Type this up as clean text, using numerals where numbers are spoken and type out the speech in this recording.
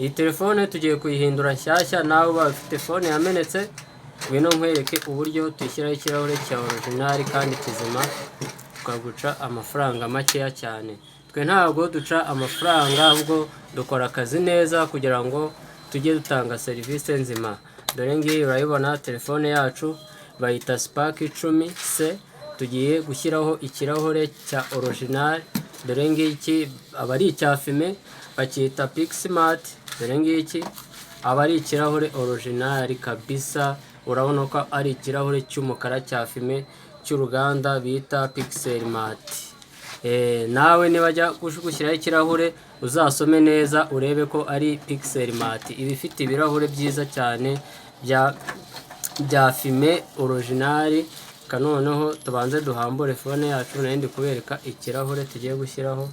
Iyi telefone tugiye kuyihindura nshyashya, nawe bafite phone yamenetse ngwino nkwereke uburyo tuyishyiraho ikirahure cya original kandi kizima, tukaguca amafaranga makeya cyane. Twe ntabwo duca amafaranga, ahubwo dukora akazi neza kugira ngo tujye dutanga serivisi nzima. Dore ngiyi urayibona telefone yacu bayita Spark 10C, tugiye gushyiraho ikirahure cya original. Dore ngiki aba ari icya fime bakita Pixmart. Dore ngiki aba ari ikirahure original kabisa, urabona ko ari ikirahure cy'umukara cya fime cy'uruganda bita Pixelmart. Nawe nibajya gushyiraho ikirahure uzasome neza urebe ko ari Pixelmart. Iba ifite ibirahure byiza cyane bya fime original. Kanoneho tubanze duhambure phone yacu, nayo ndi kubereka ikirahure tugiye gushyiraho.